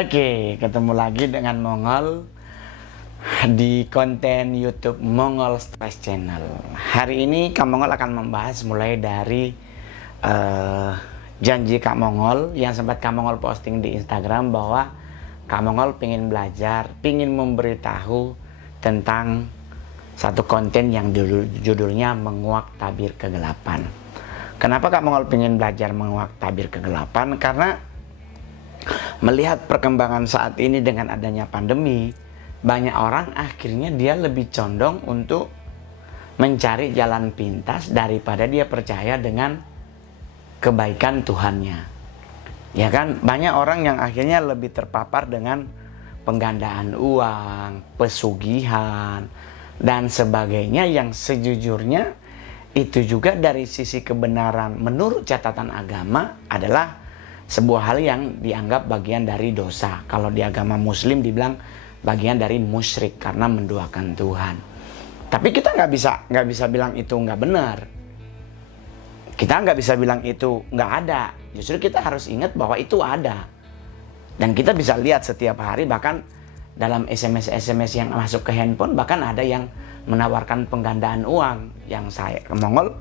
Oke, ketemu lagi dengan Mongol di konten YouTube Mongol Stress Channel. Hari ini Kak Mongol akan membahas mulai dari janji Kak Mongol yang sempat Kak Mongol posting di Instagram bahwa Kak Mongol pengen belajar, pengen memberitahu tentang satu konten yang judulnya Menguak Tabir Kegelapan. Kenapa Kak Mongol pengen belajar menguak tabir kegelapan? Karena melihat perkembangan saat ini dengan adanya pandemi, banyak orang akhirnya dia lebih condong untuk mencari jalan pintas daripada dia percaya dengan kebaikan Tuhannya. Ya kan, banyak orang yang akhirnya lebih terpapar dengan penggandaan uang, pesugihan, dan sebagainya yang sejujurnya itu juga dari sisi kebenaran menurut catatan agama adalah sebuah hal yang dianggap bagian dari dosa. Kalau di agama Muslim dibilang bagian dari musyrik karena menduakan Tuhan. Tapi kita nggak bisa bilang itu nggak benar. Kita nggak bisa bilang itu nggak ada. Justru kita harus ingat bahwa itu ada. Dan kita bisa lihat setiap hari, bahkan dalam SMS yang masuk ke handphone, bahkan ada yang menawarkan penggandaan uang. Yang saya Mongol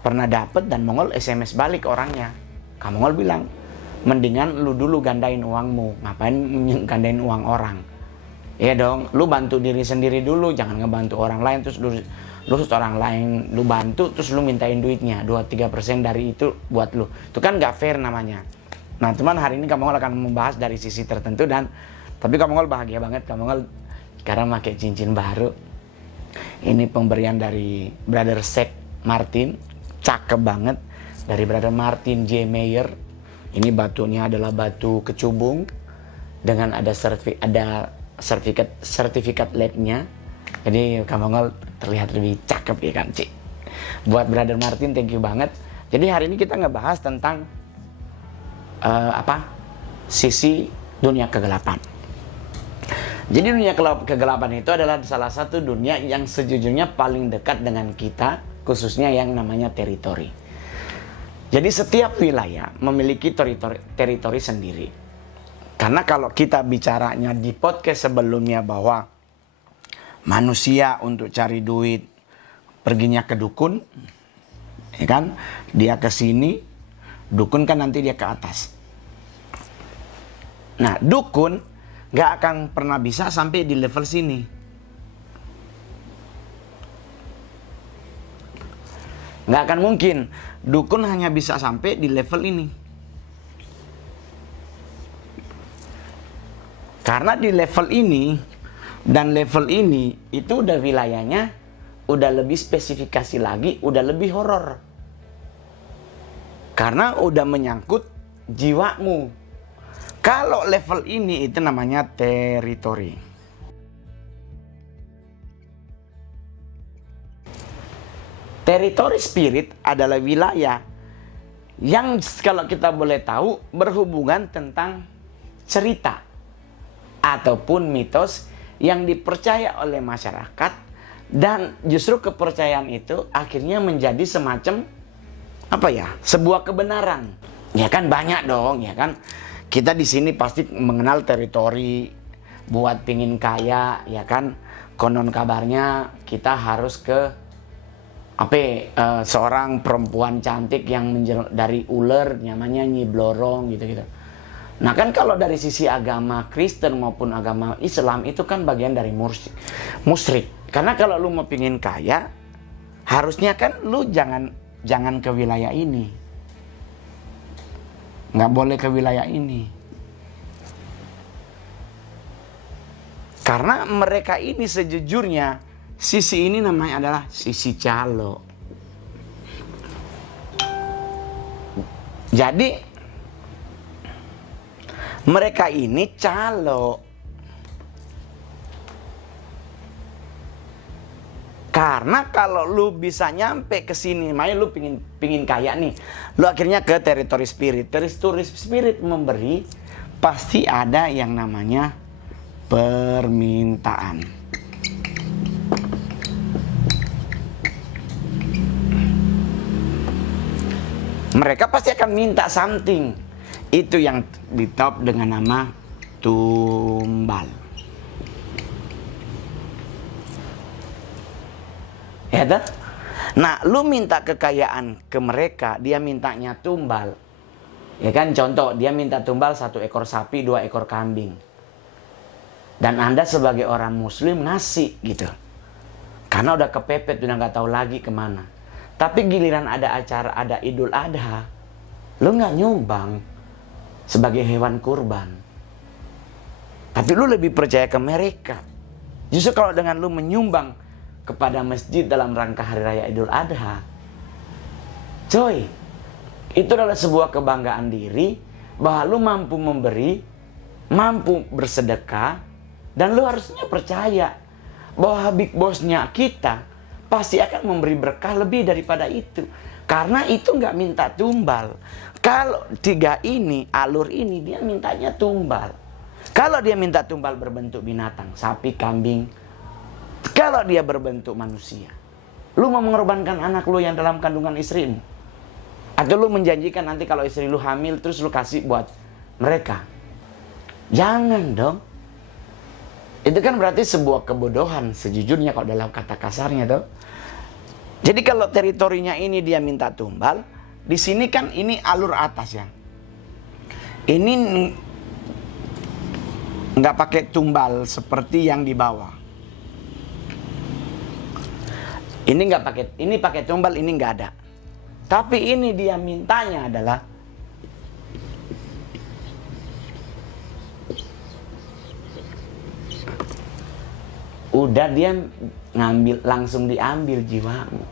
pernah dapat, dan Mongol SMS balik orangnya. Kamu Mongol bilang, mendingan lu dulu gandain uangmu, ngapain gandain uang orang? Ya dong, lu bantu diri sendiri dulu, jangan ngebantu orang lain terus lu orang lain lu bantu terus lu mintain duitnya 2-3% dari itu buat lu. Itu kan gak fair namanya. Nah, cuman hari ini Kamu akan membahas dari sisi tertentu, dan tapi Kamu bahagia banget Kamu sekarang pakai cincin baru. Ini pemberian dari Brother Sek Martin, cakep banget, dari Brother Martin J. Mayer. Ini batunya adalah batu kecubung dengan ada sertifikat labnya. Jadi Kamu terlihat lebih cakep ya kan, Cik. Buat Brother Martin, thank you banget. Jadi hari ini kita ngebahas tentang sisi dunia kegelapan. Jadi dunia kegelapan itu adalah salah satu dunia yang sejujurnya paling dekat dengan kita, khususnya yang namanya teritori. Jadi setiap wilayah memiliki teritori sendiri. Karena kalau kita bicaranya di podcast sebelumnya bahwa manusia untuk cari duit perginya ke dukun, ya kan? Dia ke sini, dukun kan nanti dia ke atas. Nah, dukun gak akan pernah bisa sampai di level sini. Nggak akan mungkin. Dukun hanya bisa sampai di level ini. Karena di level ini dan level ini itu udah wilayahnya udah lebih spesifikasi lagi, udah lebih horor. Karena udah menyangkut jiwamu. Kalau level ini itu namanya teritori. Teritori spirit adalah wilayah yang kalau kita boleh tahu berhubungan tentang cerita ataupun mitos yang dipercaya oleh masyarakat, dan justru kepercayaan itu akhirnya menjadi semacam sebuah kebenaran. Ya kan, banyak dong, ya kan. Kita di sini pasti mengenal teritori buat pingin kaya, ya kan. Konon kabarnya kita harus ke seorang perempuan cantik yang dari ular, namanya Nyi Blorong gitu-gitu. Nah kan kalau dari sisi agama Kristen maupun agama Islam itu kan bagian dari musyrik. Karena kalau lu mau pingin kaya, harusnya kan lu jangan ke wilayah ini. Nggak boleh ke wilayah ini. Karena mereka ini sejujurnya, sisi ini namanya adalah sisi calo. Jadi mereka ini calo. Karena kalau lu bisa nyampe ke sini, makanya lu pingin kaya nih, lu akhirnya ke teritori spirit. Teritori spirit memberi, pasti ada yang namanya permintaan. Mereka pasti akan minta something. Itu yang di top dengan nama tumbal. Ya kan? Nah, lu minta kekayaan ke mereka, dia mintanya tumbal. Ya kan, contoh, dia minta tumbal 1 ekor sapi, 2 ekor kambing. Dan Anda sebagai orang muslim ngasih gitu. Karena udah kepepet, udah nggak tahu lagi kemana. Tapi giliran ada acara, ada Idul Adha, lu nggak nyumbang sebagai hewan kurban. Tapi lu lebih percaya ke mereka. Justru kalau dengan lu menyumbang kepada masjid dalam rangka Hari Raya Idul Adha, coy, itu adalah sebuah kebanggaan diri bahwa lu mampu memberi, mampu bersedekah, dan lu harusnya percaya bahwa big bossnya kita pasti akan memberi berkah lebih daripada itu. Karena itu nggak minta tumbal. Kalau 3 ini, alur ini, dia mintanya tumbal. Kalau dia minta tumbal berbentuk binatang, sapi, kambing. Kalau dia berbentuk manusia, lu mau mengorbankan anak lu yang dalam kandungan istrimu? Atau lu menjanjikan nanti kalau istri lu hamil terus lu kasih buat mereka? Jangan dong. Itu kan berarti sebuah kebodohan sejujurnya kalau dalam kata kasarnya tuh. Jadi kalau teritorinya ini dia minta tumbal, di sini kan ini alur atas ya. Ini nggak pakai tumbal seperti yang di bawah. Ini nggak pakai, ini pakai tumbal, ini nggak ada. Tapi ini dia mintanya adalah udah dia ngambil, langsung diambil jiwamu.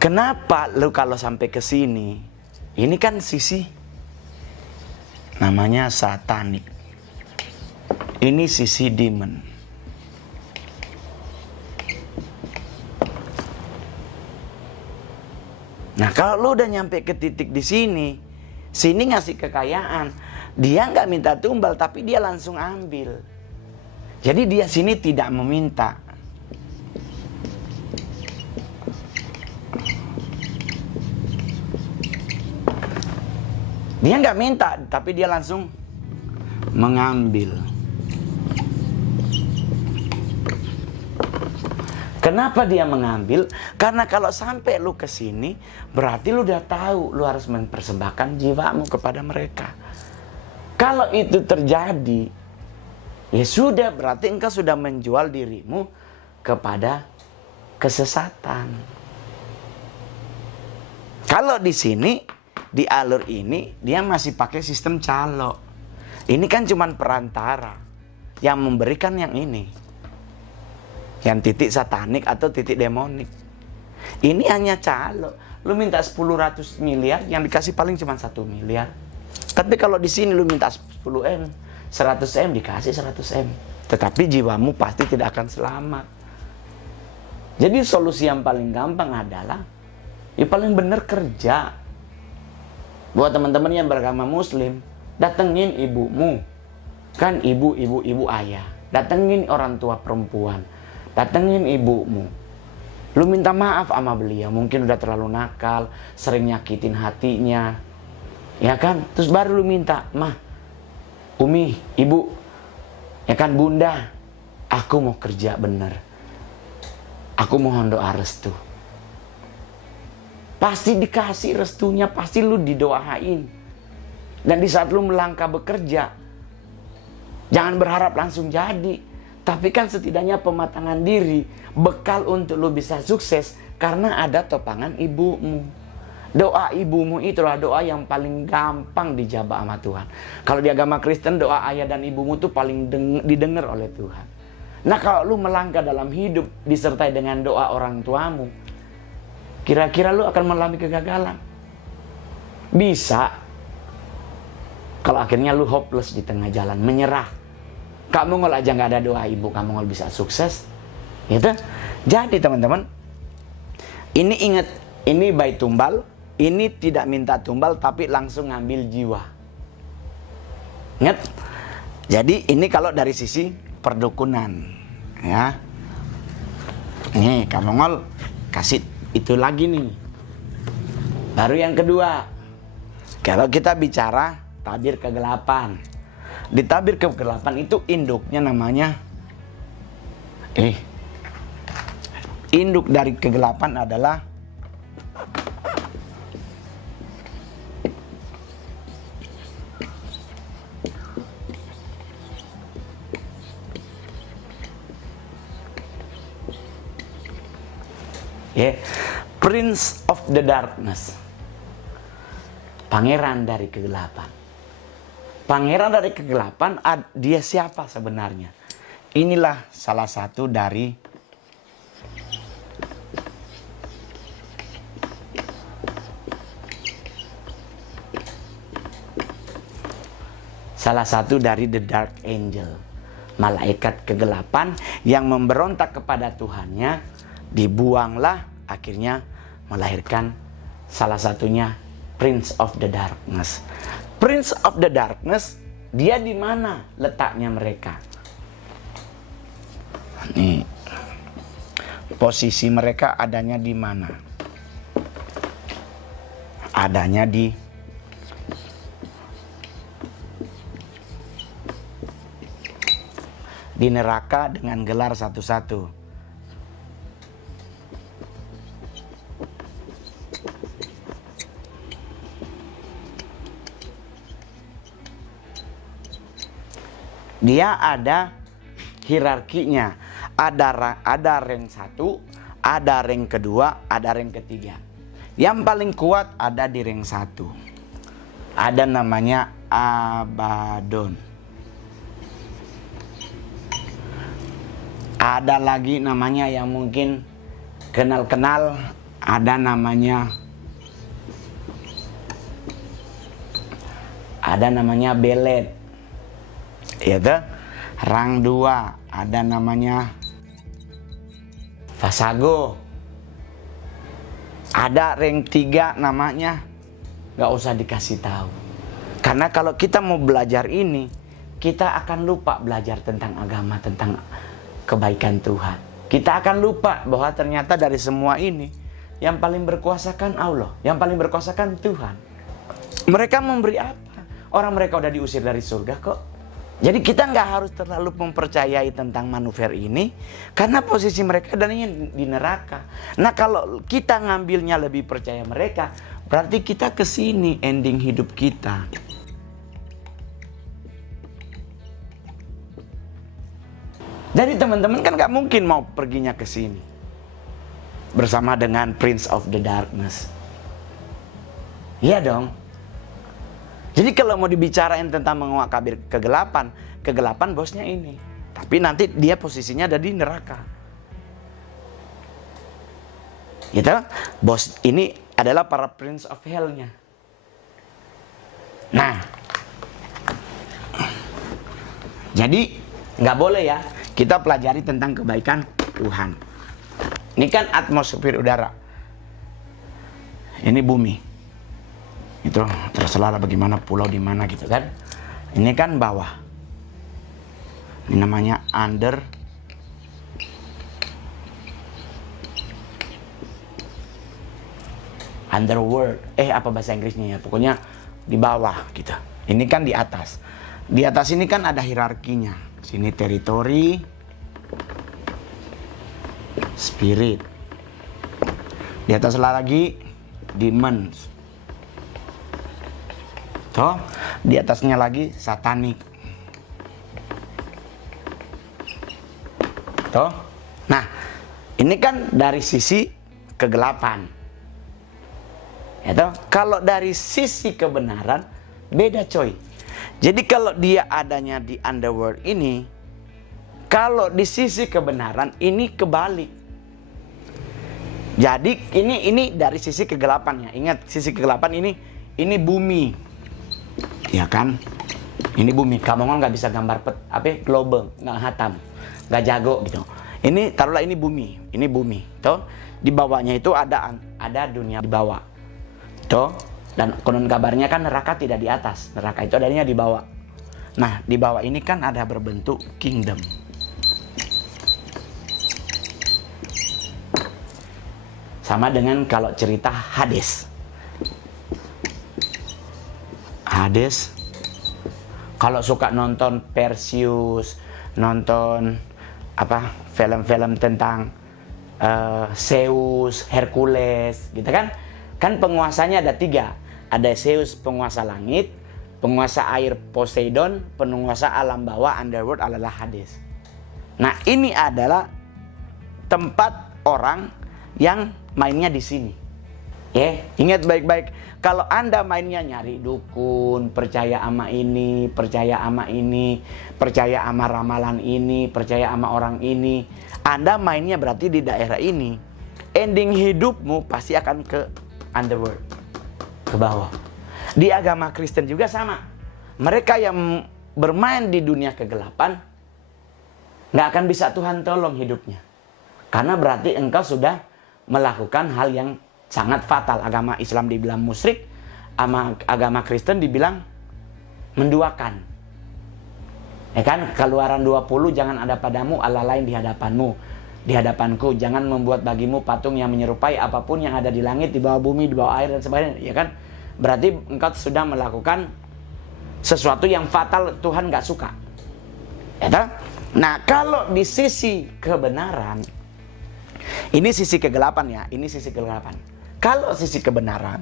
Kenapa lu kalau sampai ke sini? Ini kan sisi namanya satanik. Ini sisi demon. Nah, kalau lu udah nyampe ke titik di sini, sini ngasih kekayaan, dia nggak minta tumbal, tapi dia langsung ambil. Jadi dia sini tidak meminta. Dia nggak minta, tapi dia langsung mengambil. Kenapa dia mengambil? Karena kalau sampai lu ke sini, berarti lu udah tahu lu harus mempersembahkan jiwamu kepada mereka. Kalau itu terjadi, ya sudah, berarti engkau sudah menjual dirimu kepada kesesatan. Kalau di sini, di alur ini, dia masih pakai sistem calo. Ini kan cuman perantara yang memberikan yang ini. Yang titik satanik atau titik demonik. Ini hanya calo. Lu minta 10 miliar, yang dikasih paling cuma 1 miliar. Tapi kalau di sini lu minta 10M, 100M, dikasih 100M. Tetapi jiwamu pasti tidak akan selamat. Jadi solusi yang paling gampang adalah, ya paling benar kerja. Buat teman-teman yang beragama muslim, datengin ibumu. Kan ibu ayah. Datengin orang tua perempuan. Datengin ibumu. Lu minta maaf sama beliau. Mungkin udah terlalu nakal, sering nyakitin hatinya. Ya kan? Terus baru lu minta, "Mah, Umi, Ibu, ya kan Bunda, aku mau kerja bener. Aku mohon doa restu." Pasti dikasih restunya, pasti lu didoain. Dan di saat lu melangkah bekerja, jangan berharap langsung jadi. Tapi kan setidaknya pematangan diri, bekal untuk lu bisa sukses karena ada topangan ibumu. Doa ibumu itulah doa yang paling gampang dijabah sama Tuhan. Kalau di agama Kristen, doa ayah dan ibumu tuh paling didengar oleh Tuhan. Nah, kalau lu melangkah dalam hidup disertai dengan doa orang tuamu, kira-kira lu akan mengalami kegagalan? Bisa. Kalau akhirnya lu hopeless di tengah jalan, menyerah. Kamu ngol aja nggak ada doa ibu, kamu ngol bisa sukses, gitu. Jadi teman-teman, ini ingat, ini by tumbal, ini tidak minta tumbal tapi langsung ngambil jiwa. Ingat. Jadi ini kalau dari sisi perdukunan, ya. Nih kamu ngol kasih itu lagi nih. Baru yang kedua, kalau kita bicara tabir kegelapan. Di tabir kegelapan itu induknya namanya induk dari kegelapan adalah Prince of the Darkness. Pangeran dari kegelapan. Pangeran dari kegelapan, dia siapa sebenarnya? Inilah salah satu dari the Dark Angel. Malaikat kegelapan yang memberontak kepada Tuhannya, dibuanglah, akhirnya melahirkan salah satunya Prince of the Darkness. Prince of the Darkness, dia di mana letaknya mereka? Nih, posisi mereka adanya di mana? Adanya di neraka dengan gelar satu-satu. Dia ada hierarkinya. Ada rank 1, ada rank kedua, ada rank ketiga. Yang paling kuat ada di rank 1. Ada namanya Abaddon. Ada lagi namanya yang mungkin kenal-kenal, ada namanya Belet. Yaitu rang 2, ada namanya Fasago. Ada rank 3 namanya, nggak usah dikasih tahu. Karena kalau kita mau belajar ini, kita akan lupa belajar tentang agama, tentang kebaikan Tuhan. Kita akan lupa bahwa ternyata dari semua ini, yang paling berkuasa kan Allah, yang paling berkuasa kan Tuhan. Mereka memberi apa? Orang mereka udah diusir dari surga kok. Jadi kita nggak harus terlalu mempercayai tentang manuver ini, karena posisi mereka adanya di neraka. Nah kalau kita ngambilnya lebih percaya mereka, berarti kita kesini ending hidup kita. Jadi teman-teman kan nggak mungkin mau perginya ke sini bersama dengan Prince of the Darkness. Iya dong. Jadi kalau mau dibicarain tentang menguak kabir kegelapan bosnya ini. Tapi nanti dia posisinya ada di neraka. Gitu? Bos ini adalah para Prince of Hell-nya. Nah. Jadi nggak boleh ya kita pelajari tentang kebaikan Tuhan. Ini kan atmosfer udara. Ini bumi. Itu terserah bagaimana pulau di mana gitu kan. Ini kan bawah. Ini namanya underworld. Apa bahasa Inggrisnya ya? Pokoknya di bawah gitu. Ini kan di atas. Di atas ini kan ada hierarkinya. Sini teritori, spirit. Di atas lagi demons. Toh, di atasnya lagi satanik. Toh. Nah, ini kan dari sisi kegelapan. Ya toh? Kalau dari sisi kebenaran beda coy. Jadi kalau dia adanya di underworld ini, kalau di sisi kebenaran ini kebalik. Jadi ini dari sisi kegelapannya. Ingat, sisi kegelapan ini bumi. Ya kan, ini bumi. Kamu nggak bisa gambar global, nggak hatam, nggak jago gitu. Ini taruhlah ini bumi, toh. Di bawahnya itu ada dunia di bawah, toh. Dan konon kabarnya kan neraka tidak di atas, neraka itu adanya di bawah. Nah di bawah ini kan ada berbentuk kingdom. Sama dengan kalau cerita Hades. Kalau suka nonton Perseus, nonton film-film tentang Zeus, Hercules, gitu kan? Kan penguasanya ada 3. Ada Zeus penguasa langit, penguasa air Poseidon, penguasa alam bawah underworld adalah Hades. Nah, ini adalah tempat orang yang mainnya di sini. Ingat baik-baik. Kalau Anda mainnya nyari dukun, percaya sama ini, percaya sama ini, percaya sama ramalan ini, percaya sama orang ini, Anda mainnya berarti di daerah ini. Ending hidupmu pasti akan ke underworld, ke bawah. Di agama Kristen juga sama. Mereka yang bermain di dunia kegelapan nggak akan bisa Tuhan tolong hidupnya. Karena berarti engkau sudah melakukan hal yang sangat fatal. Agama Islam dibilang musyrik, agama Kristen dibilang menduakan. Ya kan? Keluaran 20, jangan ada padamu Allah lain di hadapanmu, di hadapanku. Jangan membuat bagimu patung yang menyerupai apapun yang ada di langit, di bawah bumi, di bawah air dan sebagainya. Ya kan? Berarti engkau sudah melakukan sesuatu yang fatal, Tuhan gak suka. Ya kan? Nah, kalau di sisi kebenaran, ini sisi kegelapan ya, ini sisi kegelapan. Kalau sisi kebenaran,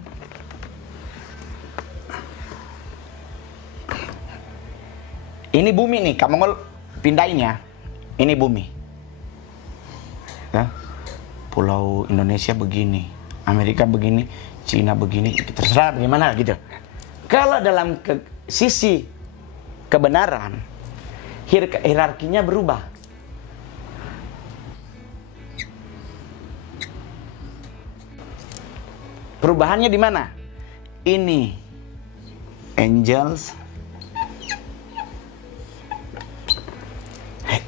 ini bumi nih, kamu mau pindahin ya. Ini bumi. Ya. Pulau Indonesia begini, Amerika begini, Cina begini, terserah bagaimana gitu. Kalau dalam sisi kebenaran, hierarkinya berubah. Perubahannya di mana? Ini angels,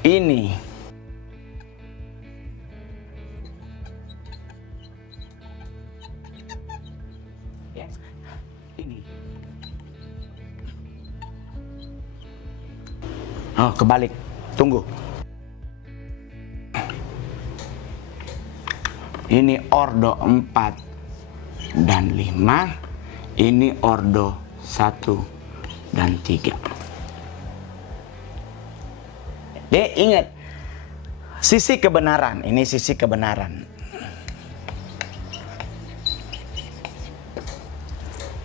ini ini. Oh, kebalik. Tunggu. Ini ordo 4 dan 5. Ini ordo 1 dan 3. Ingat, sisi kebenaran. Ini sisi kebenaran.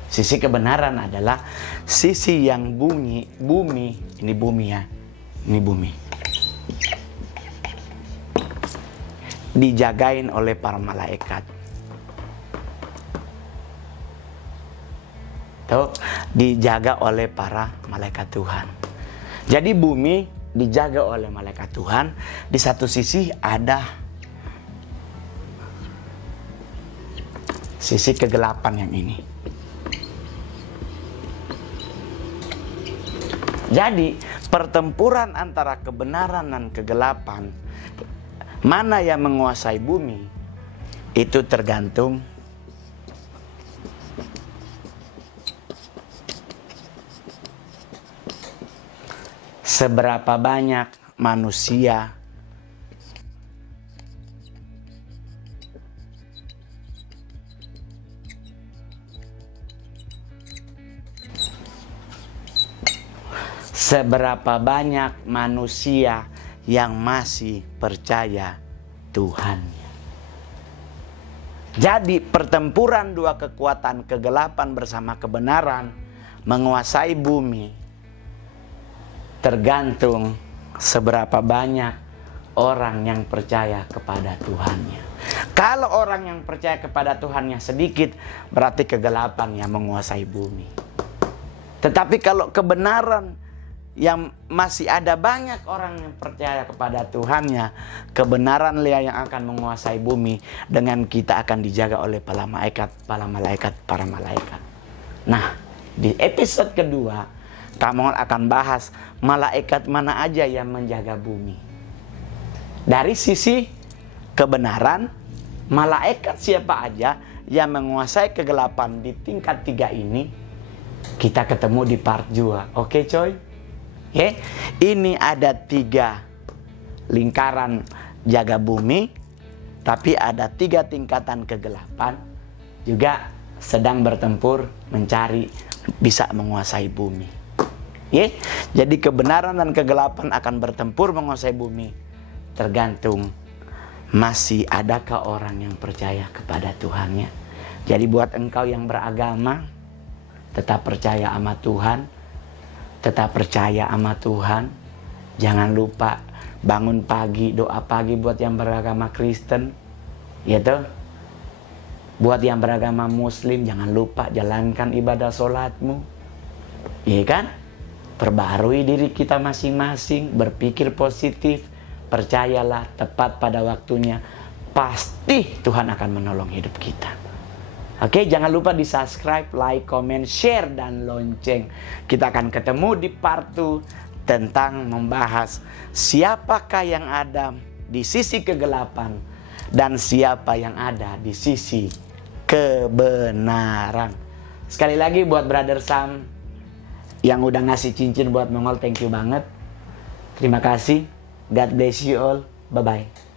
Sisi kebenaran adalah sisi yang bumi. Ini bumi ya. Ini bumi. Dijagain oleh para malaikat. Tuh, dijaga oleh para malaikat Tuhan. Jadi bumi dijaga oleh malaikat Tuhan. Di satu sisi ada sisi kegelapan yang ini. Jadi pertempuran antara kebenaran dan kegelapan, mana yang menguasai bumi, itu tergantung seberapa banyak manusia yang masih percaya Tuhannya. Jadi pertempuran dua kekuatan kegelapan bersama kebenaran menguasai bumi tergantung seberapa banyak orang yang percaya kepada Tuhannya. Kalau orang yang percaya kepada Tuhannya sedikit, berarti kegelapan yang menguasai bumi. Tetapi kalau kebenaran yang masih ada banyak orang yang percaya kepada Tuhannya, kebenaran yang akan menguasai bumi, dengan kita akan dijaga oleh para malaikat. Nah, di episode kedua, kamu akan bahas malaikat mana aja yang menjaga bumi. Dari sisi kebenaran, malaikat siapa aja yang menguasai kegelapan di tingkat 3 ini, kita ketemu di part 2. Oke coy? Ini ada 3 lingkaran jaga bumi, tapi ada 3 tingkatan kegelapan juga sedang bertempur mencari bisa menguasai bumi. Ye, jadi kebenaran dan kegelapan akan bertempur menguasai bumi. Tergantung masih adakah orang yang percaya kepada Tuhannya. Jadi buat engkau yang beragama, tetap percaya sama Tuhan. Tetap percaya sama Tuhan. Jangan lupa bangun pagi, doa pagi buat yang beragama Kristen. Gitu. Buat yang beragama Muslim, jangan lupa jalankan ibadah sholatmu. Iya kan? Perbaharui diri kita masing-masing, berpikir positif, percayalah tepat pada waktunya, pasti Tuhan akan menolong hidup kita. Oke, jangan lupa di subscribe, like, comment, share, dan lonceng. Kita akan ketemu di part 2 tentang membahas siapakah yang ada di sisi kegelapan dan siapa yang ada di sisi kebenaran. Sekali lagi buat Brother Sam yang udah ngasih cincin buat Mongol, thank you banget. Terima kasih. God bless you all. Bye-bye.